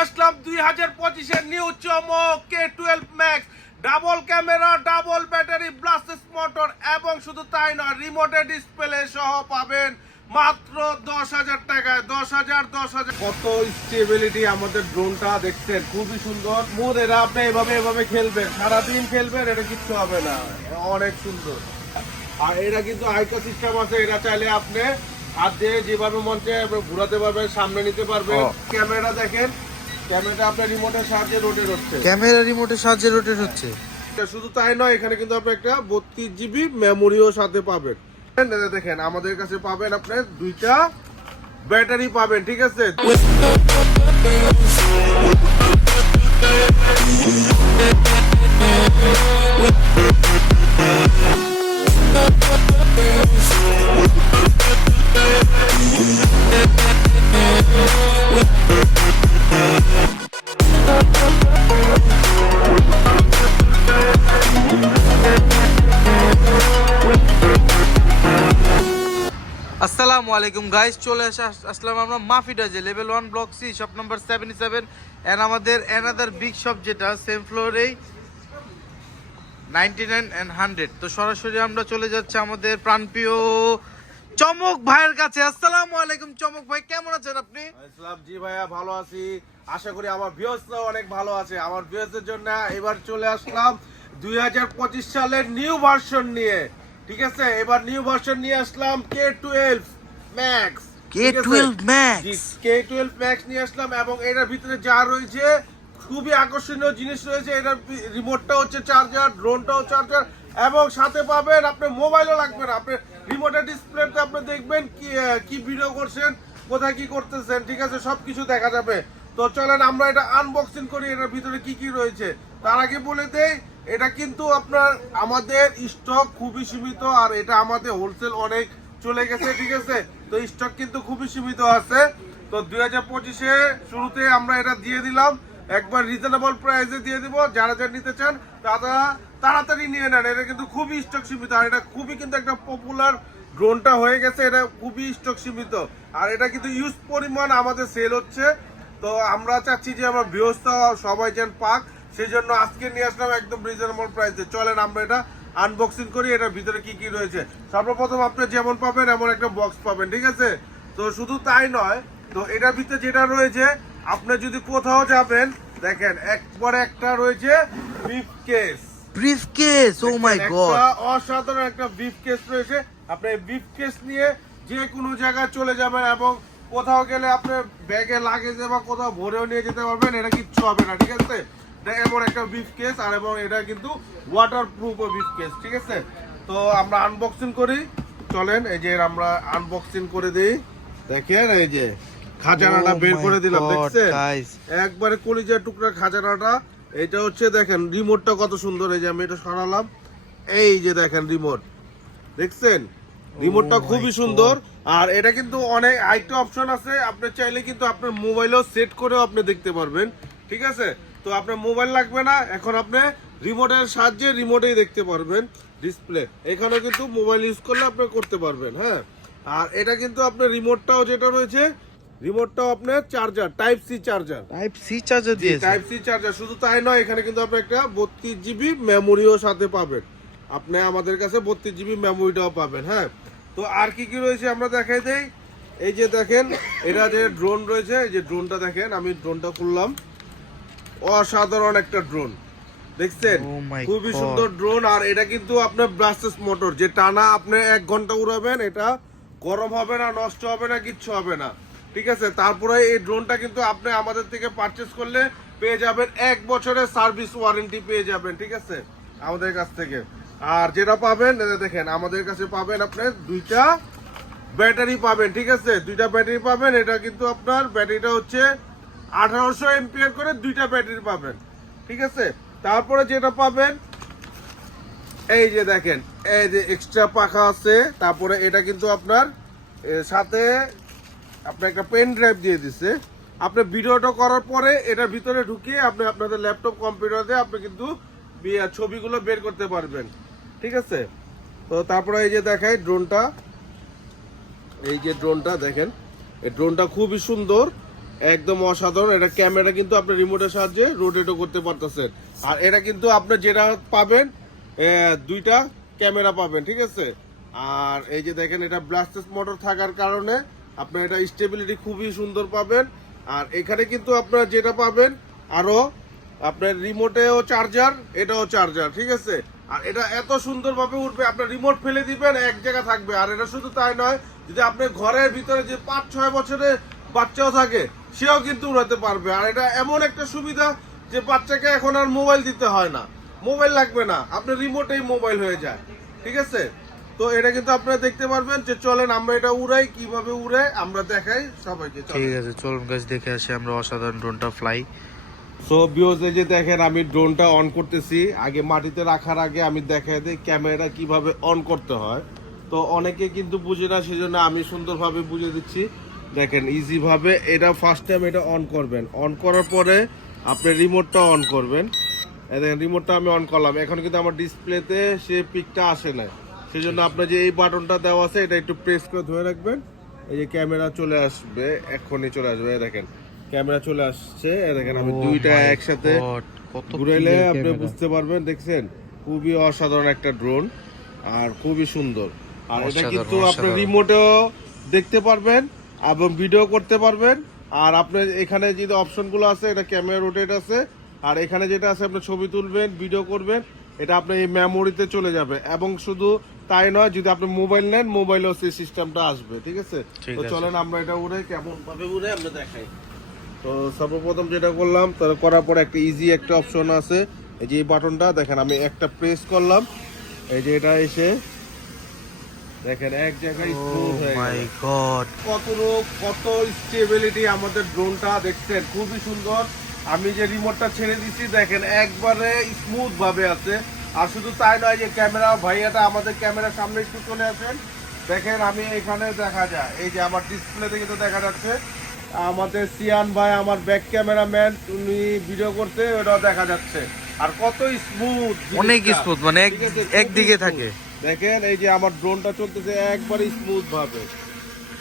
আসলাম দুই হাজার পঁচিশের নিউ চমক K twelve max double camera double battery brushless motor এবং শুধু তাই নয় রিমোটের ডিসপ্লে সহ পাবেন মাত্র দশ হাজার টাকায়। দশ হাজার দশ হাজার। কত স্টেবিলিটি আমাদের ড্রোনটা দেখছেন খুবই সুন্দর। মুদ এরা আপনি এভাবে এভাবে খেলবেন সারাদিন খেলবেন এটা কিচ্ছু হবে না। অনেক সুন্দর। আর এটা কিন্তু আইকা সিস্টেম আছে এটা চাইলে আপনি হাত দিয়ে যেভাবে মঞ্চে ঘুরাতে পারবেন সামনে নিতে পারবেন। ক্যামেরা দেখেন ক্যামেরাটা আপনার রিমোটের সাহায্যে রোটেট হচ্ছে। ক্যামেরা রিমোটের সাহায্যে রোটেট হচ্ছে। এটা শুধু তাই নয় এখানে কিন্তু আপনি একটা বত্রিশ জিবি মেমোরিও সাথে পাবেন। দেখেন আমাদের কাছে পাবেন আপনি দুইটা ব্যাটারি পাবেন ঠিক আছে? আলাইকুম গাইস চলে আসা আসলাম আমরা মাফিডাজে level one block C shop number seventy seven and আমাদের অ্যানাদার বিগ শপ যেটা সেম ফ্লোরেই নাইনটি নাইন অ্যান্ড হান্ড্রেড তো সরাসরি আমরা চলে যাচ্ছি আমাদের প্রাণপ্রিয় চমক ভাইয়ের কাছে। আসসালামু আলাইকুম চমক ভাই, কেমন আছেন আপনি? ইসলাম জি ভাইয়া, ভালো আছি। আশা করি আমার ভিউসরাও অনেক ভালো আছে। আমার ভিউসের জন্য এবার চলে আসলাম দুই হাজার পঁচিশ সালের নিউ ভার্সন নিয়ে। ঠিক আছে? এবার নিউ ভার্সন নিয়ে আসলাম K twelve max K12 Max. K twelve max নিয়ে আসলাম এবং এটার ভিতরে যা রয়েছে খুবই আকর্ষণীয় জিনিস রয়েছে। এটার রিমোটটা হচ্ছে চার্জার ড্রোনটাও চার্জার এবং সাথে পাবেন আপনার মোবাইলও লাগবে না। আপনি রিমোটের ডিসপ্লেতে আপনি দেখবেন কি কি ভিডিও করছেন কোথায় কি করতেছেন ঠিক আছে? সব কিছু দেখা যাবে। তো চলেন আমরা এটা আনবক্সিং করি। এটার ভিতরে কি কি রয়েছে? তার আগে বলে দেই এটা কিন্তু আপনার আমাদের স্টক খুবই সীমিত আর এটা আমাদের হোলসেল অনেক চলে গেছে, ঠিক আছে? তো স্টক কিন্তু খুবই সীমিত আছে। তো দুই হাজার পঁচিশে শুরুতে আমরা এটা দিয়ে দিলাম। একবার রিজনেবল প্রাইসে দিয়ে দিব, যারা যারা নিতে চান, তারা তাড়াতাড়ি নিয়ে নেন। এটা কিন্তু খুবই স্টক সীমিত, আর এটা খুবই কিন্তু একটা পপুলার ড্রোনটা হয়ে গেছে। এটা খুবই স্টক সীমিত। আর এটা কিন্তু ইউজ পরিমাণ আমাদের সেল হচ্ছে। তো আমরা চাচ্ছি যে আমার ব্যবস্থা সবাই যেন পাক। সেই জন্য আজকে নিয়ে আসলাম একদম রিজনেবল প্রাইসে চলেন আমরা এটা আনবক্সিং করি এটার ভিতরে কি কি রয়েছে? সর্বপ্রথম আপনি যেমন পাবেন এমন একটা বক্স পাবেন ঠিক আছে? তো শুধু তাই নয় তো এটার ভিতরে যেটা রয়েছে আপনি যদি কোথাও যাবেন দেখেন একবারে একটা রয়েছে beef case brief case oh my God অসাধারণ একটা বিফ কেস রয়েছে। আপনি বিফ কেস নিয়ে যে কোনো জায়গায় চলে যাবেন এবং কোথাও গেলে আপনার ব্যাগে লাগেজে বা কোথাও ভরেও নিয়ে যেতে পারবেন এটা কিচ্ছু হবে না ঠিক আছে? এমন একটা বিফ কেস আর এবং এটা কিন্তু ওয়াটার প্রুফ বিফ কেস ঠিক আছে? তো আমরা আনবক্সিং করি। চলেন এই যে আমরা আনবক্সিং করে দিই। দেখেন এই যে খাজানাটা Oh বের করে দিলাম দেখছেন? একবারে কলিজার টুকরা খাজানাটা। এটা হচ্ছে দেখেন রিমোটটা কত সুন্দর এই যে আমি এটা সরালাম। এই যে দেখেন রিমোট দেখছেন? রিমোটটা Oh খুবই সুন্দর। আর এটা কিন্তু অনেক আরেকটা অপশন আছে। আপনি চাইলে কিন্তু আপনার মোবাইলও সেট করেও আপনি দেখতে পারবেন ঠিক আছে? তো আপনার মোবাইল লাগবে না এখন আপনি রিমোটের সাহায্যে রিমোটেই দেখতে পারবেন ডিসপ্লে এখানে কিন্তু মোবাইল ইউজ করলে আপনি করতে পারবেন হ্যাঁ। আর এটা কিন্তু আপনার রিমোটটাও যেটা রয়েছে রিমোটটাও আপনার charger type C charger type C charger দিয়ে টাইপ সি চার্জার শুধু তাই নয় এখানে কিন্তু আপনি একটা বত্রিশ জিবি মেমোরিও সাথে পাবেন। আপনি আমাদের কাছে বত্রিশ জিবি মেমোরিটাও পাবেন হ্যাঁ। তো আর কি কি রয়েছে আমরা দেখাই দেই? এই যে দেখেন এটা যে ড্রোন রয়েছে এই যে ড্রোনটা দেখেন আমি ড্রোনটা খুললাম। অসাধারণ একটা ড্রোন দেখছেন? Oh খুবই সুন্দর ড্রোন আর এটা কিন্তু আপনার ব্লাস্টেস মোটর যে টানা আপনি এক ঘণ্টা উড়াবেন এটা গরম হবে না নষ্ট হবে না কিচ্ছু হবে না। ঠিক আছে? তারপরে এই ড্রোনটা কিন্তু আপনি আমাদের থেকে পারচেস করলে পেয়ে যাবেন এক বছরের সার্ভিস ওয়ারেন্টি পেয়ে যাবেন ঠিক আছে? আমাদের কাছ থেকে। আর যেটা পাবেন দেখেন আমাদের কাছে পাবেন আপনি দুইটা ব্যাটারি পাবেন ঠিক আছে? দুইটা ব্যাটারি পাবেন এটা কিন্তু আপনার ব্যাটারিটা হচ্ছে আঠারোশো এমপিয়ার করে দুইটা ব্যাটারি পাবেন। ঠিক আছে? তারপরে যেটা পাবেন, এই যে দেখেন, এই যে এক্সট্রা পাখা আছে, তারপরে এটা কিন্তু আপনার সাথে আপনার একটা পেন ড্রাইভ দিয়ে দিছে। আপনি ভিডিওটা করার পরে এটার ভিতরে ঢুকিয়ে আপনি আপনাদের ল্যাপটপ কম্পিউটার দিয়ে আপনি কিন্তু ছবিগুলো বের করতে পারবেন। ঠিক আছে? তো তারপরে এই যে দেখাই ড্রোনটা এই যে ড্রোনটা দেখেন, এই ড্রোনটা খুবই সুন্দর। একদম অসাধারণ। এটা ক্যামেরা কিন্তু আপনি রিমোটের সাহায্যে রোটেটও করতে পারতেছেন। আর এটা কিন্তু আপনি যেটা পাবেন দুইটা ক্যামেরা পাবেন, ঠিক আছে? আর এই যে দেখেন, এটা ব্লাস্টেস মোটর থাকার কারণে আপনার এটা স্টেবিলিটি খুবই সুন্দর পাবেন। আর এখানে কিন্তু আপনার যেটা পাবেন, আরও আপনার রিমোটেও চার্জার এটাও চার্জার ঠিক আছে? আর এটা এত সুন্দরভাবে উঠবে আপনার রিমোট ফেলে দিবেন, এক জায়গা থাকবে। আর এটা শুধু তাই নয়, যদি আপনার ঘরের ভিতরে যে পাঁচ ছয় বছরের বাচ্চাও থাকে সেও কিন্তু উড়াতে পারবে। আর এটা এমন একটা সুবিধা যে বাচ্চাকে এখন আর মোবাইল দিতে হয় না। মোবাইল লাগবে না। আপনার রিমোটেই মোবাইল হয়ে যায়। ঠিক আছে? তো এটা কিন্তু আপনারা দেখতে পারবেন যে চলেন আমরা এটা উড়াই কীভাবে উড়ে আমরা দেখাই সবাইকে ঠিক আছে চলুন গাছ দেখে আসি আমরা অসাধারণ ড্রোনটা ফ্লাই সো বিওজ এই যে দেখেন আমি ড্রোনটা অন করতেছি। আগে মাটিতে রাখার আগে আমি দেখাই দিই ক্যামেরা কীভাবে অন করতে হয়। তো অনেকে কিন্তু বুঝে না সেজন্য আমি সুন্দরভাবে বুঝে দিচ্ছি। দেখেন ইজি ভাবে এটা ফার্স্ট টাইম এটা অন করবেন। অন করার পরে আপনি রিমোটটা অন করবেন। দেখেন রিমোটটা আমি অন করলাম। এখন কিন্তু আমার ডিসপ্লেতে সে পিকটা আসে না সেই জন্য আপনার যে এই বাটনটা দেওয়া আছে এটা একটু প্রেস করে ধরে রাখবেন। এই যে ক্যামেরা চলে আসবে এখনই চলে আসবে। দেখেন ক্যামেরা চলে আসছে। দেখেন আমি Oh দুইটা একসাথে কত ঘুরাইলে আপনি বুঝতে পারবেন দেখছেন? খুবই অসাধারণ একটা ড্রোন আর খুবই সুন্দর। আর এটা কিন্তু আপনি রিমোটেও দেখতে পারবেন। এবং ভিডিও করতে পারবেন। আর আপনার এখানে যে অপশনগুলো আছে এটা ক্যামেরা রোটেট আছে। আর এখানে যেটা আছে আপনি ছবি তুলবেন ভিডিও করবেন এটা আপনার এই মেমোরিতে চলে যাবে। এবং শুধু তাই নয় যদি আপনি মোবাইল নেন মোবাইলেও সেই সিস্টেমটা আসবে ঠিক আছে? তো চলেন আমরা এটা উড়ে কেমন ভাবে উড়ে আমরা দেখাই। তো সর্বপ্রথম যেটা করলাম তার করার পর একটা ইজি একটা অপশন আছে। এই যে এই বাটনটা দেখেন আমি একটা প্রেস করলাম। এই যে এটা এসে দেখেন এক জায়গায় স্মুথ হয়ে মাই গড কত রো- কত স্টেবিলিটি আমাদের ড্রোনটা দেখছেন খুবই সুন্দর। আমি যে রিমোটটা ছেড়ে দিছি দেখেন একবারে স্মুথ ভাবে আছে। আর শুধু তাই নয় যে ক্যামেরা ভাইয়াটা আমাদের ক্যামেরার সামনে একটু চলে আসেন। দেখেন আমি এখানে দেখা যায় এই যে আমার ডিসপ্লে থেকে তো দেখা যাচ্ছে। আমাদের সিয়ান ভাই আমার ব্যাক ক্যামেরাম্যান উনি ভিডিও করতে ওটাও দেখা যাচ্ছে। আর কত স্মুথ অনেক smooth, মানে একদিকে থাকে। দেখেন এই যে আমার ড্রোনটা চলতেছে একবারে স্মুথ ভাবে।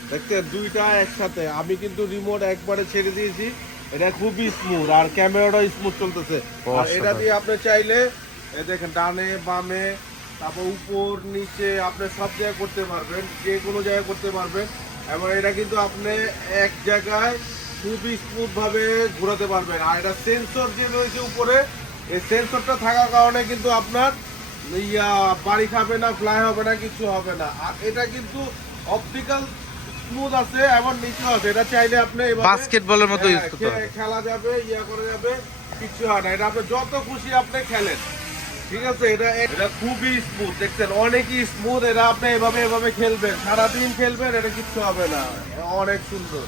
দেখছেন দুইটা একসাথে। আমি কিন্তু রিমোট একবারে ছেড়ে দিয়েছি। এটা খুবই স্মুথ আর ক্যামেরাটাও স্মুথ চলতেছে। আর এটা দিয়ে আপনি চাইলে এই দেখেন ডানে বামে তারপর উপর নিচে আপনি সব জায়গায় করতে পারবেন যে কোনো জায়গায় করতে পারবেন। এবং এটা কিন্তু আপনি এক জায়গায় খুবই স্মুথ ভাবে ঘোরাতে পারবেন। আর এটা সেন্সর যে রয়েছে উপরে এই সেন্সরটা থাকার কারণে কিন্তু আপনার ইয়া বাড়ি খাবে না ফ্লাই হবে না কিছু হবে না। আর এটা কিন্তু অপটিক্যাল স্মুথ আছে এবং নিচে আছে। এটা চাইলে আপনি বাস্কেটবলের মতো হ্যাঁ, use করতে খেলা যাবে ইয়া করা যাবে কিছু হয় না। এটা আপনি যত খুশি আপনি খেলেন। ঠিক আছে? এটা এটা খুবই স্মুথ দেখছেন অনেকই স্মুথ এটা আপনি এভাবে এভাবে খেলবেন। সারাদিন খেলবেন এটা কিচ্ছু হবে না। অনেক সুন্দর।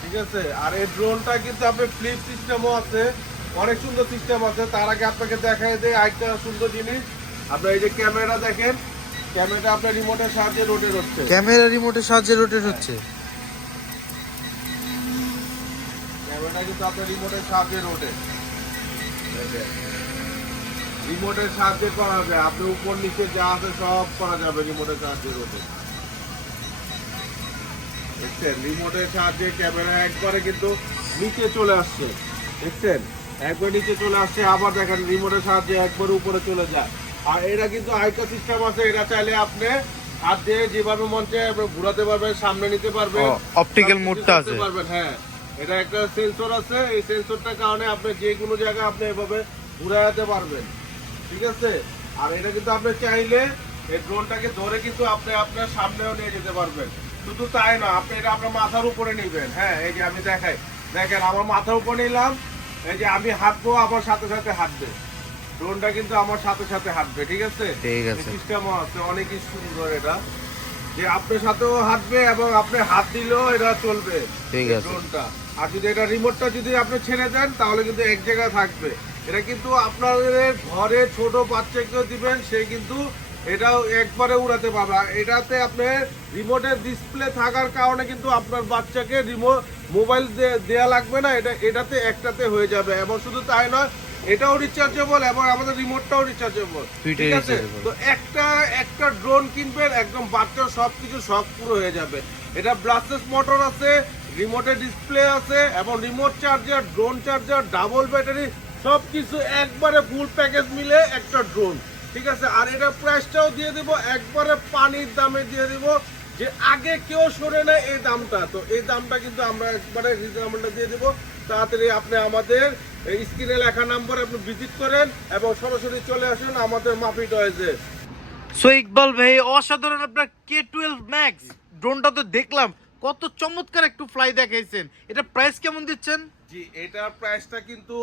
ঠিক আছে? আর এই ড্রোনটা কিন্তু আপনি ফ্লিপ সিস্টেমও আছে। অনেক সুন্দর সিস্টেম আছে। তার আগে আপনাকে দেখাই দেয় আরেকটা সুন্দর জিনিস। আপনি এই যে ক্যামেরা দেখেন ক্যামেরা আপনার রিমোটের সাহায্যে রোটেট হচ্ছে। ক্যামেরা রিমোটের সাহায্যে রোটেট হচ্ছে। ক্যামেরা কিন্তু আপনার রিমোটের সাহায্যে রোটেট রিমোটের সাহায্যে করা যায় আপনি উপর নিচে যা আছে সব করা যাবে রিমোটের সাহায্যে রোটেট দেখছেন? রিমোটের সাহায্যে ক্যামেরা একবারে কিন্তু নিচে চলে আসছে। দেখছেন? একবার নিচে চলে আসছে আবার দেখেন রিমোটের সাহায্যে একবার উপরে চলে যায়। আর এটা কিন্তু আইকা সিস্টেম আছে এটা চাইলে আপনি হাত দিয়ে যেভাবে মন চায় ঘুরাতে পারবেন সামনে নিতে পারবেন। ও, optical সবকিছু mode টা করতে আছে। পারবেন হ্যাঁ। এটা একটা সেন্সর আছে এই সেন্সরটার কারণে আপনি যে কোনো জায়গায় আপনি এভাবে ঘুরাতে পারবেন ঠিক আছে? আর এটা কিন্তু আপনি চাইলে এই ড্রোনটাকে ধরে কিন্তু আপনি আপনার সামনেও নিয়ে যেতে পারবেন। শুধু তাই না আপনি এটা আপনার মাথার উপরে নেবেন হ্যাঁ এই যে আমি দেখাই। দেখেন আমার মাথার উপর নিলাম এই যে আমি হাঁটবো আমার সাথে সাথে হাঁটবে। ড্রোনটা কিন্তু আমার সাথে সাথে হাঁটবে ঠিক আছে? ঠিক আছে। সিস্টেমও আছে অনেকই সুন্দর এটা। যে আপনার সাথেও হাঁটবে এবং আপনি হাত দিলেও এটা চলবে ঠিক আছে। ড্রোনটা আর যদি এটা রিমোটটা যদি আপনি ছেড়ে দেন তাহলে কিন্তু এক জায়গায় থাকবে। এটা কিন্তু আপনাদের ঘরে ছোট বাচ্চাকেও দিবেন সে কিন্তু এটাও একবারে উড়াতে পারবে। এটাতে আপনি রিমোটের ডিসপ্লে থাকার কারণে কিন্তু আপনার বাচ্চাকে রিমোট মোবাইল দেয়া লাগবে না এটা এটাতে একটাতে হয়ে যাবে। এবং শুধু তাই নয় এটাও রিচার্জেবল এবং আমাদের রিমোটটাও রিচার্জেবল ঠিক আছে? তো একটা একটা ড্রোন কিনবেন একদম বাচ্চার সবকিছু সব পুরো হয়ে যাবে। এটা ব্লাস্টেস মোটর আছে রিমোটের ডিসপ্লে আছে এবং remote charger drone charger double battery সব কিছু একবারে ফুল প্যাকেজ মিলে একটা ড্রোন ঠিক আছে? আর এটার প্রাইসটাও দিয়ে দিব একবারে পানির দামে দিয়ে দিব যে আগে কেউ সরে না এই দামটা। তো এই দামটা কিন্তু আমরা একবারে রিজনেবলটা দিয়ে দিব। তাড়াতাড়ি আপনি আমাদের স্ক্রিনে লেখা নাম্বার আপনি ভিজিট করেন এবং সরাসরি চলে আসুন আমাদের মাফি টয়েজে সো ইকবাল ভাই অসাধারণ আপনার কে টুয়েলভ ম্যাক্স ড্রোনটা তো দেখলাম। কত চমৎকার একটু ফ্লাই দেখাইছেন। এটা প্রাইস কেমন দিচ্ছেন? জি এটার প্রাইসটা কিন্তু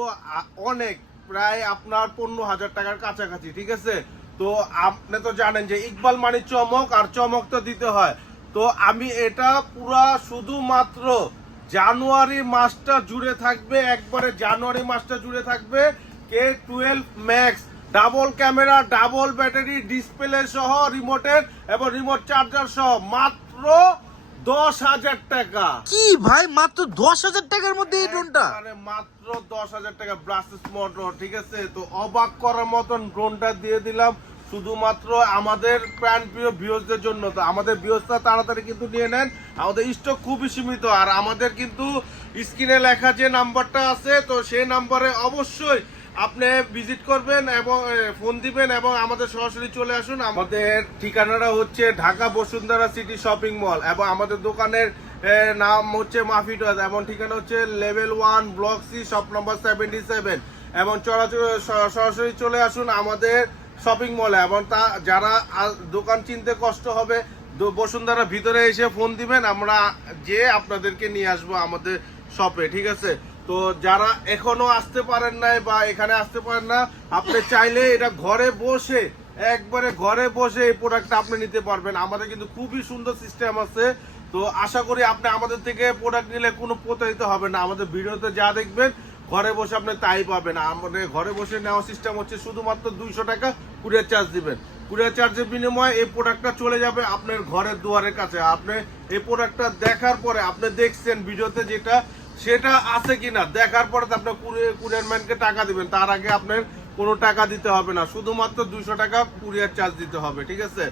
অনেক। প্রায় আপনার পনেরো হাজার টাকার কাছাকাছি ঠিক আছে? তো আপনি তো জানেন যে ইকবাল মানে চমক আর চমক তো দিতে হয়। তো আমি এটা পুরা শুধুমাত্র জানুয়ারি মাসটা জুড়ে থাকবে একবারে জানুয়ারি মাসটা জুড়ে থাকবে K twelve max double camera double battery display সহ রিমোটের এবং রিমোট চার্জার সহ মাত্র দশ হাজার টাকা। কি ভাই মাত্র দশ হাজার টাকার মধ্যে এই ড্রোনটা মানে মাত্র দশ হাজার টাকা ব্রাসেস মোটর ঠিক আছে? তো অবাক করার মতন ড্রোনটা দিয়ে দিলাম। শুধুমাত্র আমাদের প্রাণ প্রিয় ভিউজদের জন্য। তো আমাদের ভিউজটা তাড়াতাড়ি কিন্তু নিয়ে নেন। আমাদের স্টক খুবই সীমিত। আর আমাদের কিন্তু স্ক্রিনে লেখা যে নাম্বারটা আছে, তো সেই নাম্বারে অবশ্যই আপনি ভিজিট করবেন এবং ফোন দিবেন এবং আমাদের সরাসরি চলে আসুন। আমাদের ঠিকানাটা হচ্ছে Dhaka Bashundhara City Shopping Mall এবং আমাদের দোকানের নাম হচ্ছে মাফি টয়েস এবং ঠিকানা হচ্ছে level one block C shop number seventy seven এবং চলাচল সরাসরি চলে আসুন আমাদের শপিং মলে এবং তা, যারা দোকান চিনতে কষ্ট হবে বসুন্ধরা ভিতরে এসে ফোন দিবেন, আমরা যে আপনাদেরকে নিয়ে আসব আমাদের শপে ঠিক আছে? তো যারা এখনও আসতে পারেন নাই বা এখানে আসতে পারেন না, আপনি চাইলে এটা ঘরে বসে, একবারে ঘরে বসে এই প্রোডাক্টটা আপনি নিতে পারবেন। আমাদের কিন্তু খুবই সুন্দর সিস্টেম আছে। তো আশা করি আপনি আমাদের থেকে প্রোডাক্ট নিলে কোনো প্রতারিত হবে না। আমাদের ভিডিওতে যা দেখবেন ঘরে বসে আপনি তাই পাবেন। আমাদের ঘরে বসে নেওয়া সিস্টেম হচ্ছে শুধুমাত্র দুইশো টাকা কুরিয়ার চার্জ দিবেন। কুরিয়ার চার্জের বিনিময়ে এই প্রোডাক্টটা চলে যাবে আপনার ঘরের দুয়ারের কাছে। আপনি এই প্রোডাক্টটা দেখার পরে আপনি দেখছেন ভিডিওতে যেটা, সেটা আছে কিনা? দেখার পরে তো আপনার কুরিয়ার ম্যানকে টাকা দিবেন। তার আগে আপনার কোনো টাকা দিতে হবে না। শুধুমাত্র দুইশো টাকা কুরিয়ার চার্জ দিতে হবে, ঠিক আছে?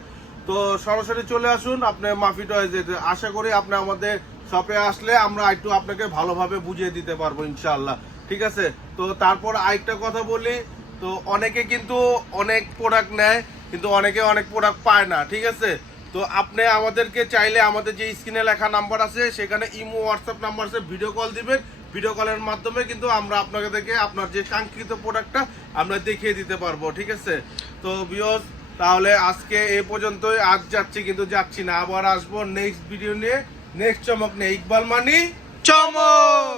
তো সরাসরি চলে আসুন, আপনি মাফি টয়েজে আশা করি আপনি আমাদের শপে আসলে আমরা একটু আপনাকে ভালোভাবে বুঝিয়ে দিতে পারব, ইনশাআল্লাহ। ঠিক আছে? তো তারপর আরেকটা কথা বলি, তো অনেকে কিন্তু অনেক প্রোডাক্ট নেয়, কিন্তু অনেকে অনেক প্রোডাক্ট পায় না, ঠিক আছে? তো আপনি আমাদেরকে চাইলে আমাদের যে স্ক্রিনে লেখা নাম্বার আছে, সেখানে ইমো হোয়াটসঅ্যাপ নাম্বার আছে ভিডিও কল দিবেন। ভিডিও কলের মাধ্যমে কিন্তু আমরা আপনাকে দেখে আপনার যে কাঙ্ক্ষিত প্রোডাক্টটা আমরা দেখিয়ে দিতে পারব, ঠিক আছে? তো বিয়স তাহলে আজকে এ পর্যন্তই। আজ যাচ্ছি কিন্তু যাচ্ছি না, আবার আসব নেক্সট ভিডিও নিয়ে। নেক্সট চমক নিয়ে ইকবাল মানি, চমক!